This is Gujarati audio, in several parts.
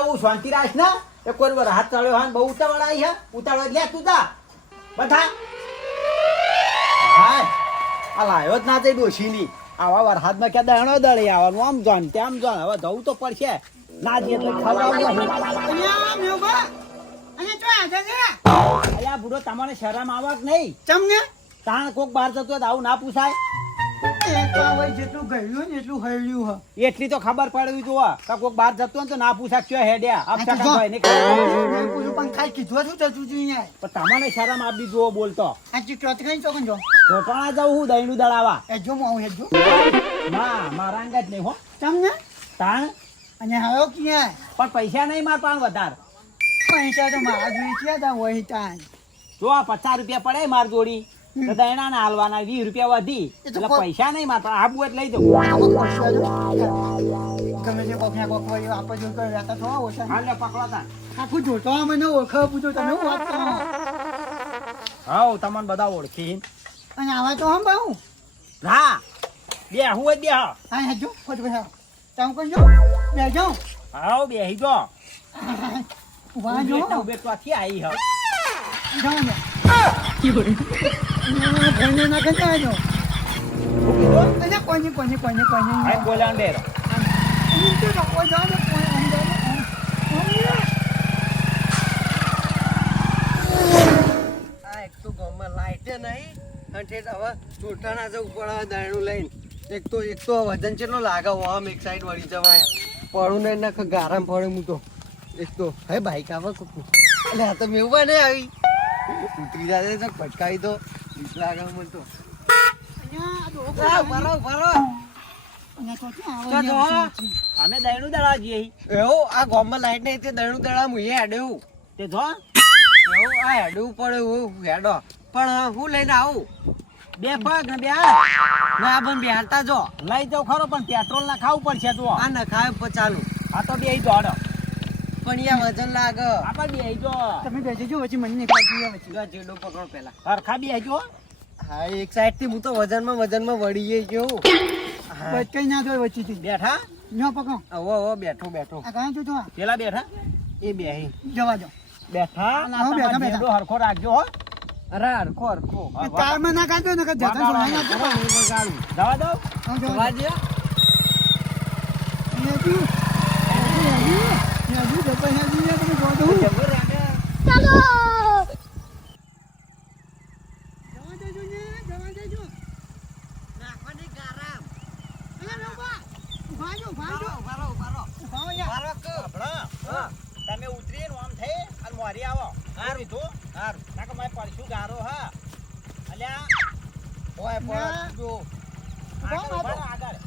આવું શાંતિ રાખ ને એ કોઈ વાર હાથ ચાલ્યો હા બહુ ઉતાવળ આવી હે ઉતાવળ લે તું તા બધા હા આ લાયો જ ના તે ડોશીની આવા વાર હાથમાં ક્યાં દાણો દળે આવવાનું આમ જાણ તેમ જાણ હવે જવું તો પડશે ના જઈએ તો ખવડાવવું અલ્યા બુડો તમને શરમ આવે કે નહીં તમને તાણ કોક બહાર જતો હોય તો આવું ના પૂછાય જેટલું ગયું ને એટલું હળ્યું હ એટલી તો ખબર પડવી જો કોક બહાર જતો હોય તો ના પૂછાય ક્યાં હેડ્યા પણ ખાઈ કીધું શું થતું જોઈએ પણ તમને શરમ આપી જુઓ બોલતો આ ચીકલો કઈ ચોકન જો ચોટાણા જવું હું દહીંનું દળાવા એ જો હું હેજો ના મારા અંગત નહીં હો તમને તાણ અને હવે ક્યાં પણ પૈસા નહીં માર પાણ વધાર પૈસા તો મારા જોઈ ક્યાં તા હોય તાન જો આ 50 રૂપિયા પડે માર જોડી તો દયણા ના હાલવાના 20 રૂપિયા વધી એટલે પૈસા નહીં માર આબુ એટલે લઈ દઉં ગમે તે કોકના કોક હોય આપણે જો કરે રહેતા તો ઓછા હાલ લે પકડો તા આખું જોતો મને ઓળખ પૂછો તમે હું વાત કરો હાઉ તમને બધા ઓળખી અને આવા તો હમ બાઉ હા બે હું જ બે હા હેજો ખોટ બેહા તમે કોણ જો બેજો હાઉ બે હી જો ઉભા જો ઉભે તો આથી આવી હ જાઓ ને ઘરને ના કજા જો અને કોની આ બોલાણ દે એક તો ગામમાં લાઈટે નહીં અને ઠેઠ હવે ચોટાણા જવું પડે દાણું લઈને એક તો વજન કેટલો લાગે આમ એક સાઈડ વળી જવાય પડું નહીં નાખ ગારામ પડે હું તો એક તો હે બાઈક આવે એટલે આ તો મેવું નહીં આવી ઉતરી જાય તો ભટકાવી દો બીક લાગે મને તો અમે દયણું દળાવા જઈએ એવું આ ગામમાં લાઈટ નહીં તે દાણું દડા હું એ હેડ્યું તે જો એવું આ હેડવું પડે એવું હેડો પણ હું લઈને આવું બે પગ ને બે હાથ ના બન બેહારતા જો લઈ જાવ ખરો પણ પેટ્રોલ ના ખાવું પડશે તો આ ન ખાય પછી ચાલુ આ તો બે જો હડો પણ યા વજન લાગે આપણ બે જો તમે બેસજો વચ્ચે મને નીકળતી વચ્ચે જેડો પકડો પેલા હરખા બે જો હા એક સાઈડ થી હું તો વજનમાં વળી ગયો કઈ ના જોય વચ્ચેથી બેઠા ન પકડો હવે બેઠો આ કાં જો પેલા બેઠા એ બેહી જવા દો બેઠા હા, બેઠા, બેઠા. હરખો રાખજો હો અરે હરખો તારમાં ના કાઢો ને જતા જવા દો જવા દે તમે ઉતરી આમ થઈ અને મોરી આવો હારું તું હારું નાકે મારે પડશું ગારો હા અલ્યા ઓય પણ જો આગળ ઉભા રહો, આગળ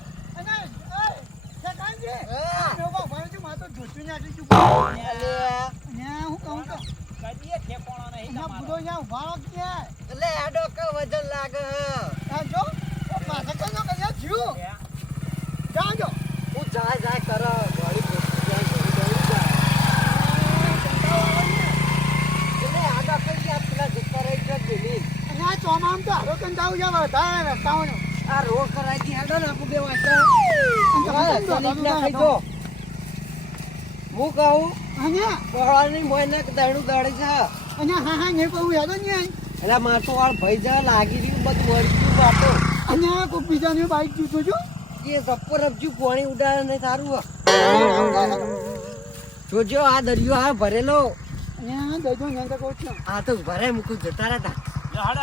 કદીએ ઠેકોણો નહીં તમારો એટલે આડો કે વજન લાગે હું જાય કરો વળી આડો કઈ પેલા જતા રહી છે પેલી ચોમામ તો હારો કંટાળું છે વધારે રસ્તાઓનો આ રોડ કરાઈ હેડો ને આપું બે અને હું કહું અને બહારની મોયને દાણું દળે છે હા ને કહું યાદો ને એટલે મારતો વાળ ભાઈ જા લાગી રહ્યું બધું વળી ગયું બાપો અને કોઈ બીજાની બાઈક જૂતો છો એ સપ્પર અબજુ પાણી ઉડાડે નહીં સારું જોજો આ દરિયો આ ભરેલો અને દજો ને તો કહું છું આ તો ભરે મૂકું જતા રહેતા હાડો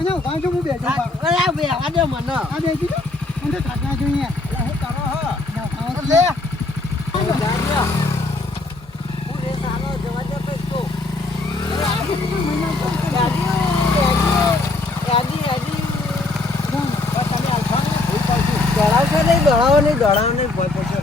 અને ઉભા છું હું બેઠો અરે બે આ દે મને આ બેસી તો મને તો થાકના જોઈએ હું કરો હો લે હું રે સાલો જવા દે પછી તો યાદી તમે આલફાનું ભૂલ પડશું દળાવશો નહીં દળાવો નહીં ભય પડશે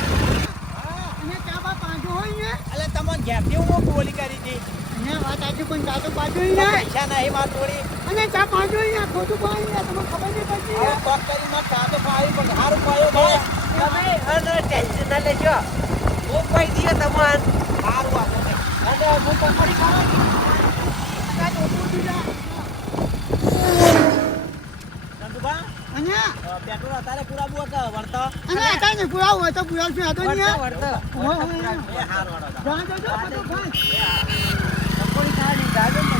અને ચા બા પાંચો હોય ને અલે તમને ઘેરથી હું બોલી કરી હતી અને વાત આજે પણ ચાચો પાછો ને પૈસા નહીં માર થોડી અને ચા પાંચો ને ખોટું પાણી ને તમને ખબર નહીં પડતી હવે કોક કરી માર ચા તો પાવી પણ સારું પાયો ભાઈ તમે અને ટેન્શન ના લેજો હું કહી દઈએ તમને સારું આ તમે અને હું પકોડી ખાવાની નંદુબા અને પેટ્રોલ અત્યારે પૂરા બુઆ કે વળતો અને આતા ને પુરાવ હોય તો પુરાવ છે આતો ને વર્ત એ હાર વાળો જા જો જો બધું ભાઈ પકોડી ખાવાની જાજો તમે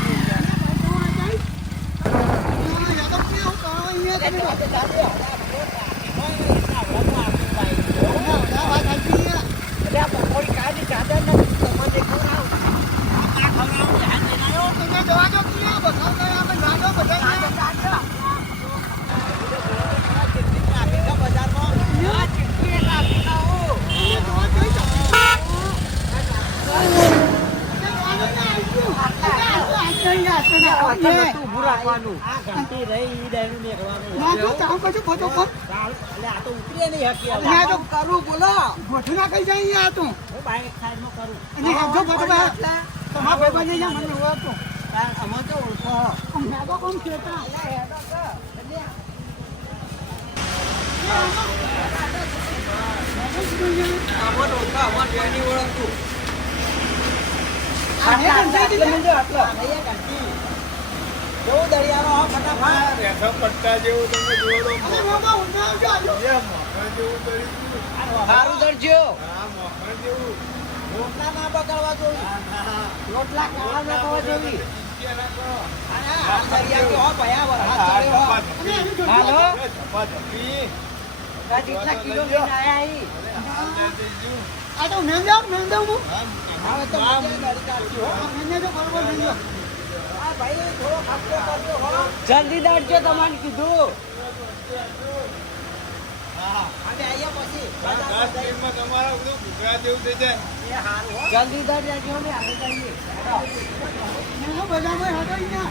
પકોડી ખાવાની ચાદર નથી તમને ખવડાવું ઊભું રાખવાનું આ ઘંટી રહી ઈ ડાયરું નીકળવાનું એટલે આ તો ઉતરે નહીં હકી હવે ના તો કરું બોલો ગોઠું ના ખાઈ જાય આ તું હું બાઈક સાઈડમાં કરું અને હેડજો ફોટો તમારા ભાઈ બની જા મને ઓળખતો અમે તો ઓળખો મેગો કોમ કેતા આમાં ઓળખો આમાં બેની ઓળખતું કેવું દરિયાનો આ ફટાફટ રેખા પટ્ટા જેવું તમે જોડો અને બાબા ઉઠાવ જો આજો મોખણ જેવું કરી સારું દરજો હા મોખણ જેવું રોટલા ના બગાડવા જોઈએ રોટલા કાળા ના ખાવા જોવી અને આ દરિયા હો ભયા વરસાદ ચડ્યો હો. અને એનું જો હાલો ધપાધપી. આ કેટલા કિલો લઈને આયા ઈ આ તો મેં જાવ હું હવે તો મજા ગાડી કાઢી હો. મેં જો બરોબર નહીં જો આ ભાઈ થોડો ખાટલો કરજો હો. જલ્દી દરજો તમારે કીધું હા અમે આયા પછી આ 10 મિનિટમાં તમારા બધું ઘૂઘરા જેવું થઈ જાય. એ હારું હો. જલ્દી દરજો ને આગળ જઈએ મેં જો બજારમાં હતો અહીંયા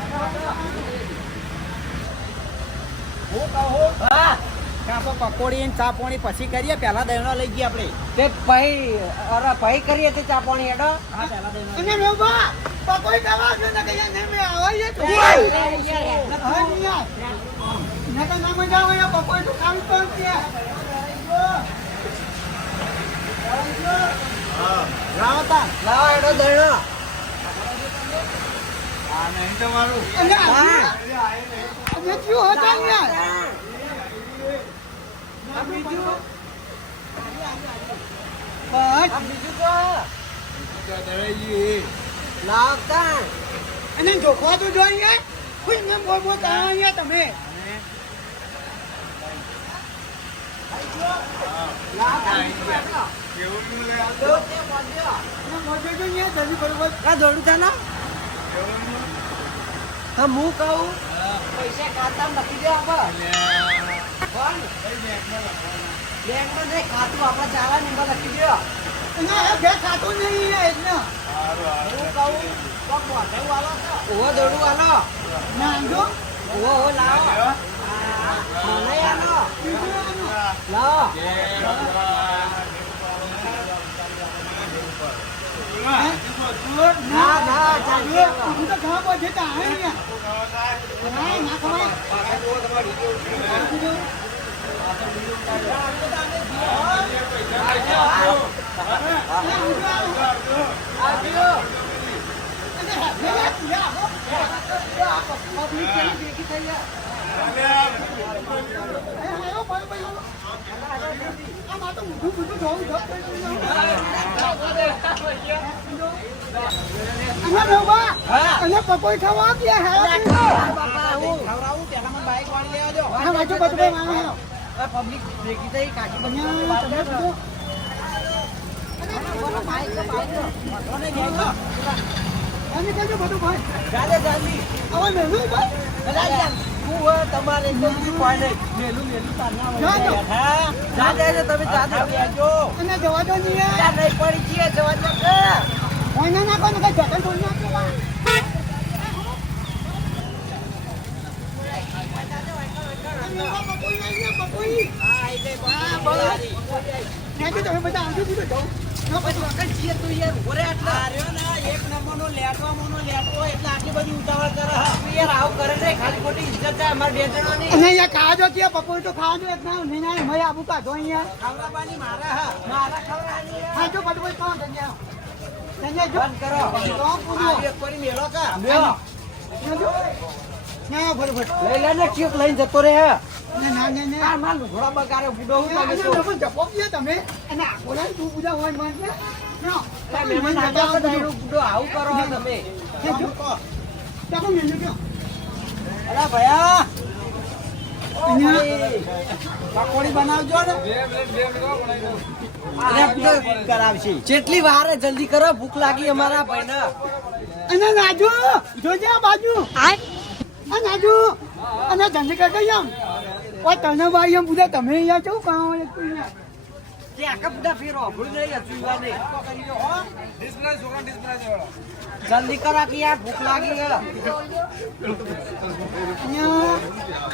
હું કહું હા કાપો પકોડી ને ચા પાણી પછી કરીએ પહેલા દહીણો લઈ ગયા આપણે તે ભાઈ અરે ભાઈ કરીએ તે ચા પાણી હેડો હા પહેલા દહીણો અને મેં બા પકોઈ દવા છે ને કઈ ને મેં આવાય તો હા નહીં યાર ને તો ના મજા આવે પકોઈ તો કામ તો છે રાવતા લાવો હેડો દરણો આ નહીં તમારું. અને હા અને ક્યું હતા યાર બસ બીજું તો બીજા દળાઈ લાવતા અને જોખવા તો જોઈએ કોઈ ને બોલ બોલ અહીંયા તમે કેવું નું લે આવતો? અને મોજો જો અહીંયા જલ્દી બરોબર આ દોડું છે ને કેવું નું? હા હું કહું પૈસા ખાતા લખી દે આપણે અલ્યા, કોણ કઈ બેંકમાં લખવાના? બેંકમાં નહીં ખાતું આપણે ચાલા નંબર લખી દો અને આ બે ખાતું નહીં એટલે હારું, હું હારું. કહું કોક મોઢે વાલો છે ઓવો દોડું આલો ના જો ઓવો હો લાવો હા મને આલો લાવો ના ના ચાલીએ હું તો ઘણા પર જતા આવે ને ના ના ખવાય અને પકોઈ ખાવા આપ્યા બાપા હું ખવડાવું પહેલા મને બાઈક વાળી લેવા દો હા વાંચો બધું વાંચો પબ્લિક ભેગી થઈ કાકી અહીંયા તમે બધું મને ઘેર અને કહેજો બધું ભાઈ જાજે જલ્દી હવે મેલું ભાઈ તમારે એટલું બધું કોઈ નહીં મેલું મેલું તારના જાજો. હા જા દેજો તમે જા દો બેજો અને જવા દો નહીં યાર. ત્યાં નહીં પડી જઈએ જવા દો કે કોઈને નાખો ને કઈ જતન થોડી નાખો અને એવા પકોઈ લઈ લે, પકોઈ. ત્યાંથી તમે બધા આવજો કીધું જાઓ. ન પછી વખત જીએ તું યાર ઘોરે આટલા આર્યો ને એક નંબરનો લેટવો એટલે આટલી બધી ઉતાવળ કરે હા. તું યાર આવું કરે છે ખાલી ખોટી ઇજ્જત છે અમાર બે જણાની અને અહીંયા ખાજો કે બપોર તો ખાજો એક ના નહીં ના મય આબુ કાઢો અહીંયા. ખવડાવવાની મારા હા મારા ખવડાવવાની હા જો બધું કોણ ધન્યા ધન્યા જો બંધ કરો તો પૂરો આ એક કરી મેલો કા લ્યો ના ફટાફટ લઈ લે ને ચીક લઈને જતો રહે ના ના ના ના આ માલ ઘોડા બગાડે બુડો હું તમે તમે તો તો જપો ગયા તમે અને આખો ના તું પૂજા હોય મન કે ના આ મહેમાન આટા તો ડાયરો બુડો આવું કરો છો તમે તમે મેનુ કયો અલા ભયા અહીંયા પકોડી બનાવજો ને અરે બુડો કરાવશે જેટલી વાર હે, જલ્દી કરો ભૂખ લાગી અમારા ભાઈને અને નાજુ જોજે આ બાજુ આ નાજુ અને ધંધી કરતા આમ ઓ તને ભાઈ એમ પૂછે તમે અહીંયા કેવું કામ હોય તું અહીંયા કે આખા બુડા ફેરો ભૂલ નહીં અચુવા ને જલ્દી કરો કે યાર ભૂખ લાગી હે અહીંયા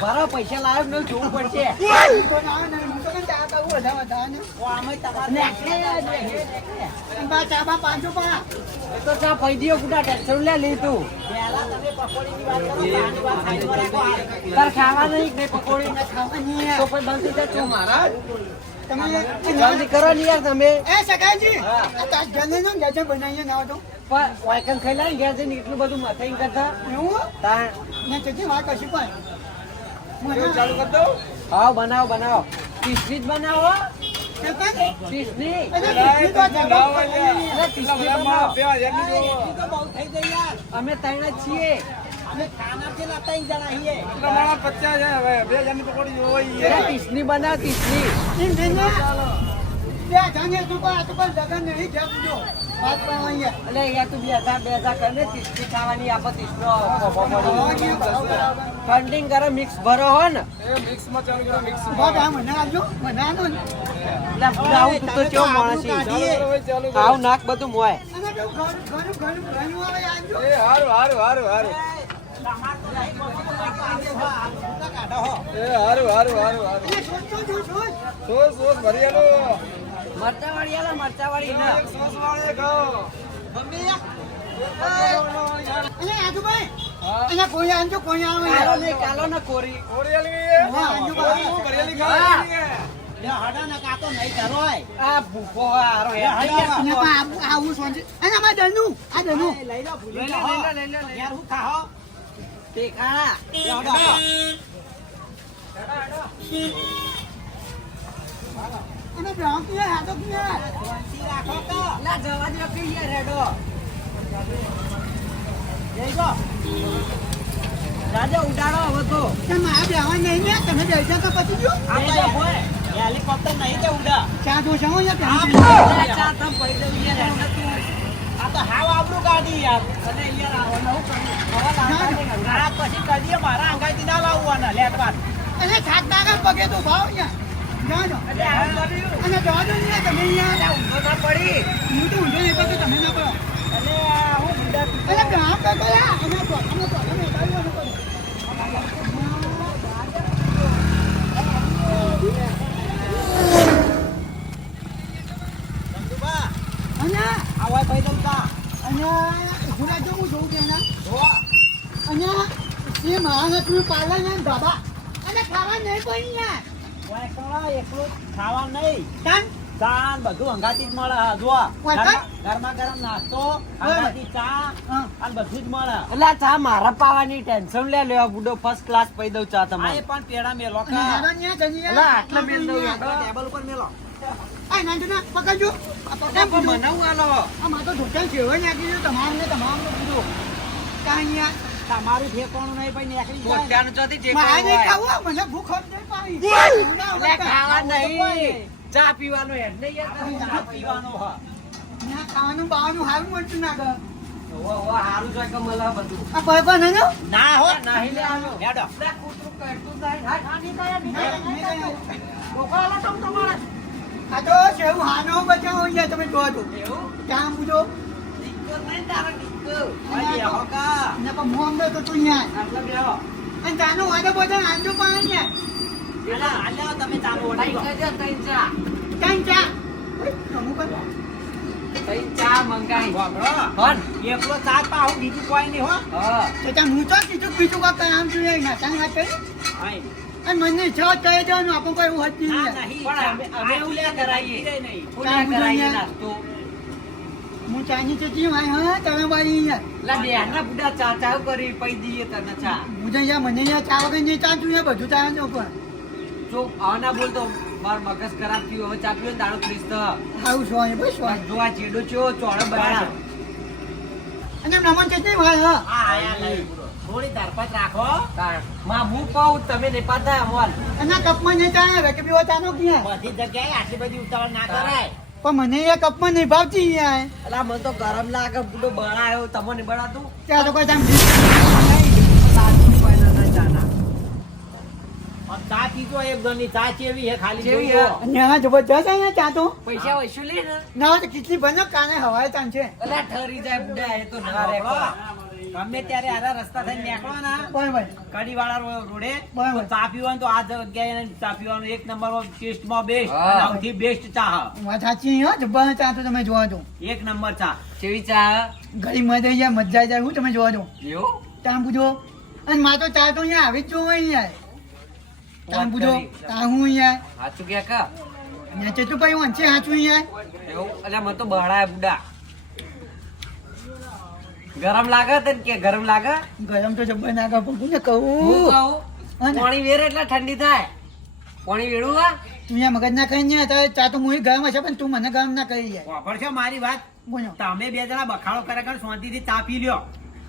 ભરો પૈસા લાવ્યો ને જોવું પડશે હું તો ના ને હું તો કઈ ચા કહું વધારે ને ઓ આમે તમારે અને બા ચા બા 500 પા એ તો ચા પૈ દિયો બુડા ટેન્શન લે લે તું પહેલા તમે પકોડીની વાત કરો ચાની વાત સાઈડમાં રાખો હાલ. તાર ખાવા નહીં કે પકોડી ને ખાવાની તો પછી બંધ થઈ જાય મારા તમે જલ્દી કરો ને યાર તમે એ સગાજી આ તાજ ગને નો ગજે બનાવીએ ના તો પણ વાયકન ખાઈ લાય ગયા છે ને એટલું બધું મથાઈ કરતા એવું તાર ને જજી વાત કશી પણ ચાલુ કર દઉં હા બનાવો બનાવો તીસરી જ બનાવો કે કે તીસરી અરે બીજી તો જવાબ અરે તીસરી બનાવો બે હજારની જો એ તો બહુ થઈ ગઈ યાર અમે ત્રણ જ છીએ અમે ખાના પેલા ત્રણ જણા છીએ તમારા 50 છે હવે 2000 ની પકોડી જોઈ અરે તીસરી બનાવો તીસરી ઇન દિને બે જાને તું કો આ તો પણ જગન નહીં જા પૂજો વાત પણ અહીંયા એટલે યાર તું 2000 કરીને તીસરી ખાવાની આપો તીસરો ફંડિંગ કરો મિક્સ ભરો હો ને એ મિક્સ માં ચાલુ કરો મિક્સ બાપ આ મને આવજો મને આનો ને એટલે પૂરા આવું તું તો કેવો માણસ છે ચાલુ આવું નાક બધું મોય અને જો ઘણું આવે આવજો એ હારું હારું હારું હારું એ હારું હારું હારું હારું અને સોચ સોસ ભરી આલો મરચાવાળી આલા મરચાવાળી ના સોસ વાળે ખાઓ અને આજુભાઈ અને કોઈ આંજો કોઈ આવે કાલો નહીં કાલો ને કોરી ઓરિયલી હા, આજુ બાજુ. ભરેલી હા. ખાઓ લે હાડા ને કાતો નહીં કરોય આ ભૂખો હારો લે હાડા. અને આવું સોંજે અને અમાર દનું આ દનું લઈ લો ભૂલી લઈ લે, જાઓ. લઈ લે, લઈ લે, લઈ લે. યાર હું ખાહો તે ખા લે હાડા. અને બ્રાઉન કે આ તો કે શાંતિ રાખો તો લા જવા દે કે યાર હેડો જઈ ગયો રાજા ઉડાડો હવે તો તમે આ બ્રાઉન નહીં ને તમે બેસા તો પછી જો આ તો હોય હેલિકોપ્ટર નહીં તે ઉડા ચા દો છો યા આ બ્રાઉન લા ચા તમ પડી દઉં યાર હેડો તું આ તો હાવ આપણું ગાડી યાર અને યાર આવવાનું હું કરું હવે લાવતા આ પછી કદીએ મારા અંગાઈથી ના લાવવાના લેટવાન અને થાક નાગા પગે તો ભાવ યા જાજો એટલે આવું કર્યું અને જવા દો ને તમે યા ઊંધો ના પડી હું તો ઊંધો નહીં પડતો તમે ના પડો એટલે આ હું બુડા અને બ્રાઉન તો કયા અને તો અમે કાઢ્યો ન પડો ચંદુબા અને આવા ભાઈ તો કા અને ગુરા જો હું જોઉં કે ના અને એ મહાનગર પાર્લર ને બાબા અને ખાવા નહીં કોઈ યાર ઓય કોણ એકલું ખાવા નહીં કાન ચાન બધું અંગાતી જ મળે હા જો ઓય કાં? ગરમા ગરમ નાસ્તો અંગાતી ચા હા. અને બધું જ મળે એટલે આ ચા મારા પાવાની ટેન્શન લે લેવા બુડો ફર્સ્ટ ક્લાસ પઈ દઉં ચા આ તમારે એ પણ પેડા મેલો અને કા હેરાન યા જની એટલે આટલા મેલ દઉં યાર. ટેબલ ઉપર મેલો આ નાંદના પકડજો આ પકડ પણ મનાવું આલો આ માતો ઢોકળ કેવાય નાખી દો તમામને કીધું કાંઈ તમારું ઠેકાણું નહીં ભાઈ નીકળી જાય પોતાનું ચોથી જે મારે કોઈ નહીં હોય. ખાવું મને ભૂખ જ નહીં પાડી એટલે ખાવા નહીં ચા પીવાનો હેડ નહીં યાર ચા પીવાનો હા ના ખાવાનું બાવાનું હારું મળતું ના ગયો હારું જોઈ કે મળે બધું આ ભાઈ પણ ને ના હો નહીં લે આલો હેડો લે કૂતરું કરતું જાય હા ખાની કયા નહીં ડોકા આલો તમ તમારે આ તો શેવ હાનો બચાવો અહીંયા તમે કહો તો એવું કામ પૂછો દીકર નહીં તારા દીકર ભાઈ હો કા ને પણ હું અમને તો તું અહીંયા આટલા બેહો અને તાનો વાદો બધા આંજો પણ અહીંયા અલા આલ્યા તમે ચાલુ તઈ ઓડી કજો તઈ ચા કાંઈ ચા અમુક જ. તઈ ચા મંગાઈ વાપરો. કોણ એકલો ચા પાઉં, બીજું કોઈ નહીં હો. હા તો ત્યાં હું તો કીધું બીજું કાંઈ આમ જોઈએ નાચાની વાત કરી હાય. અને મને ઈચ્છા હોય તો કહી દેવાનું આપણું કોઈ એવું હતું ના, નહીં નહીં. પણ અમે એવું લે કરાઈએ. નહીં. પૂરા કરાઈએ નાસ્તો હું ચાની ચટણી વાય હા તમે વાળી યાર લા બેના બુડા ચા ચા કરી પઈ દઈએ તને ચા હું તો યાર મને યાર ચા વગર નહીં ચા જોઈએ બધું ચા જો પણ જો આના બોલતો માર મગજ ખરાબ થયું હવે ચા પીવો ને દાડો ત્રીસ તો આવું સોય બસ સોય જો આ ચેડો ચો ચોળો બનાવ અને નમન ચટણી વાય હા આ આયા લઈ. થોડી ધરપત રાખો. માં હું કહું તમે ને પાતા અમોલ અને આ કપમાં નહીં ચા આવે કે પીવો ચાનો ક્યાં બધી જગ્યાએ આટલી બધી ઉતાવળ ના કરાય. પણ મને યાર કપમાં નહીં ભાવતી યાર અલા મને તો ગરમ લાગે બુડો બળાયો તમને બળાતું ત્યાં તો કોઈ ચા પીજો એક ગણની ચા ચેવી હે ખાલી ચેવી જોજો. હે? અને હા જબરજસ્ત અહીંયા ચા તો પૈસા વસૂ લે ને ના હોય તો કેટલી બનો કાને હવાય ચાન છે અલા ઠરી જાય બુડા એ તો ના રે ગમે ત્યારે આરા રસ્તા થઈને નીકળો ને બરાબર કડીવાળા રોડે બરાબર. તો ચા પીવાનું તો આ જગ્યાએ એને ચા પીવાનું એક નંબર ટેસ્ટમાં બેસ્ટ હા. અને સૌથી બેસ્ટ ચા હ. વાત સાચી હો જબરજસ્ત ચા તો તમે જોવા દો એક નંબર ચા. ચેવી ચા ઘડી મજા જાય મજા જાય હું તમે જોવા દો એવું ત્યાં પૂછો અને માં તો ચા તો અહીંયા આવી જ જોવા યાર ત્યાં પૂછો ત્યાં હું યાર સાચું કે કા અહીંયા ચેટલું ભાઈ વંચે હાચું યાર એવું અલ્યા મને તો બળાય બુડા ગરમ લાગે તને કે ગરમ લાગે ગરમ તો જબ્બર નાખા પણ કોને હું કહું કહું હા ને? પાણી વેર એટલે ઠંડી થાય પાણી વેડું હા તું અહીંયા મગજ ના કહી ને તારે ચા તો હું ગરમ હશે પણ તું મને ગરમ ના કરી યાર વાપરશો મારી વાત. બોલો તમે બે જણા બખાડો કરે કર શાંતિથી ચા પી લ્યો.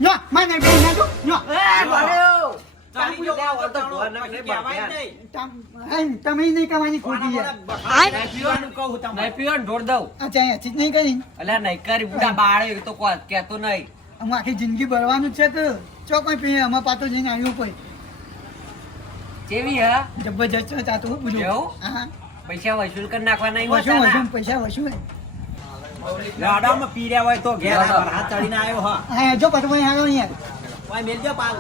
નો મને બે ના દો નો ચાલી જો પછી કહેવાય જ નહીં. તમે નહીં કહેવાની ખોટી યાર નહીં પીવાનું કહું તમને. નહીં પીવાનું ઢોળ દઉં આ ચા અહીંયાથી જ નહીં કરી અલ્યા નહીં કરી બુડા બાળે એ તો કોઈ કહેતો નહીં અમે આખી જિંદગી ભરવાનું જ છે કે ચો કોઈ પીએ અમારા પાતો જઈને આવ્યું કોઈ કેવી હા જબરજસ્ત છે ચા તો હું પૂછું એવું? હા પૈસા વસૂલ કરી નાખવા નહીં વસું હોતા વસું ને? પૈસા વસું લાડામાં પી રહ્યા હોય તો ઘેર આ હાથ ચડીને આવ્યો હા. હા જો પટવાઈ હારો યાર ઓય મેલજો પાલ.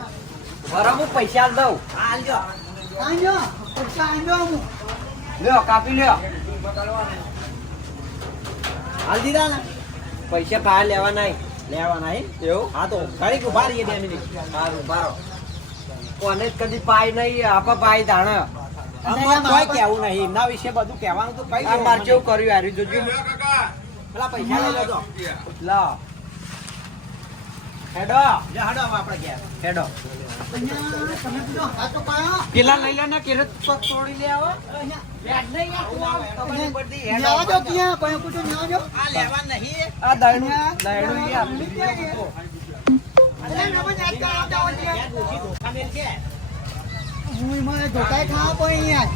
બરાબર હું પૈસા દઉં આ આલજો. આંજો પૈસા આંજો અમુ લ્યો કાપી લ્યો હાલ દીધા ને પૈસા બહાર લેવા નહીં લેવાના હે. એવું હા તો ઘડીક ઉભા રહીએ 2 મિનિટ. સારું બારો કોને જ કદી પાય નહીં આપા પાય તાણે આમાં કોઈ કહેવું નહીં એમના વિશે બધું કહેવાનું તો કઈ આ માર કેવું કર્યું હારી જોજો પેલા પૈસા લઈ લેજો. લા હેડો લે હડો હવે આપણે ઘેર. હેડો અહીંયા તમે કીધો હા તો પાયો પેલા લઈ લે ને કેરે પગ તોડી લે આવો અહીંયા બેઠ નહીં યાર તું આવ ખબર નહીં પડતી હેડો ન્યાવા જો ક્યાં કોઈ પૂછો ન્યાવા જો આ લેવા નહીં. આ દાયણું અહીંયા દાયણું ઈ આપ અરે નવો યાદ કર આવતા હોય ઘેર ડોશી ધોકા મેલ છે. હું મને ધોકાય ખાવા કોઈ યાર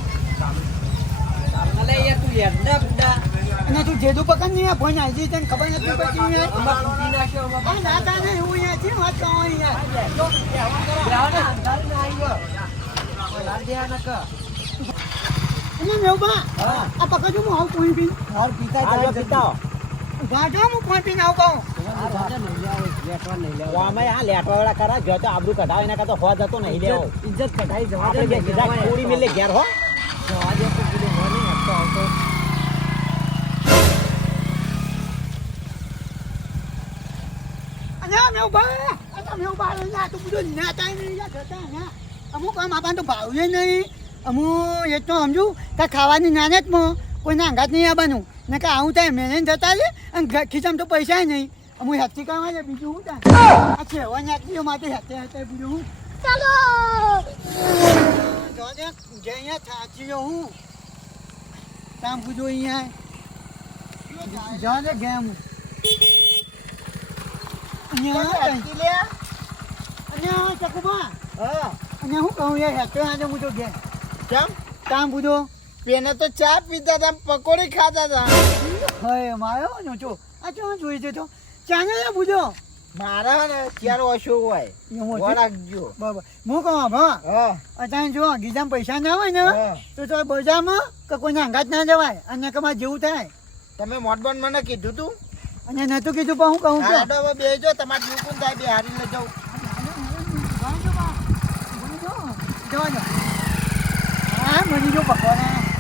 અલે યાર તું યાર ના બુડા અને તું જેદુ પકડ નહીં ફોન આવી તને ખબર નથી પડતી યાર આમાં તૂટી નાખ્યો આમાં આ નાતા ને હું યાર છે વાત કહો યાર બેહવાના અંધારી ના આવી ગયો લાલ દે ના ક અને મેવબા હા. આ પકડજો હું આવું કોઈ બી હાલ પીતા ચાલો પીતા. ઉભા જો હું કોઈ બી આવું કહું આમાં આ લેટવાવાળા કરા જો તો આબરૂ કઢાવે એના કરતા હોવા જતો નહીં લેવો. ઇજ્જત કઢાઈ જવા આપણે બે સીધા પૂરી મિલે ઘેર હો. જવા દે તો કીધું હો નહીં હટતો આવતો અને મેવબા અને મેવબા ના તું બધું નાતા નહીં યાર જતા ના અમુક આમ આપણ તો ભાવ્યું નહીં અમુક એ તો સમજુ કે ખાવાની નાનેતમાં કોઈને અંગાત નહીં આવવાનું ને કે આવું થાય મેને જતા છે અને ખીચામાં તો પૈસા નહીં અમુક હેતી કરવા છે બીજું શું થાય આ છેવા નાખીઓ માટે હેતે હેતે બીજું હું ચાલો જો જે અહીંયા થાચી જો હું કામ પૂછો અહીંયા જો જે ગેમ અહીંયા ચકુબા અને હું કહું યાર હેતે આજે હું તો ગેમ કેમ? કામ પૂછો પેને તો ચા પીતા હતા, પકોડી ખાતા હતા. હવે મારો ને છો આ ચો જોઈ છે તો ચાને ને પૂછો મારા ને ચાર ઓછો હોય. રાખજો. બરાબર હું કહું હા હા. અત્યારે જો ગીજામાં પૈસા ના હોય ને હા. તો બજારમાં કે કોઈને અંગાત ના જવાય અને કમાં જેવું થાય તમે મોટબન મને કીધું તું. અને નતું કીધું પણ હું કહું છું હાડો હવે બેજો તમારે દુકાન થાય બે હારી લઈ જાઉં. હા મળી જો પકવાના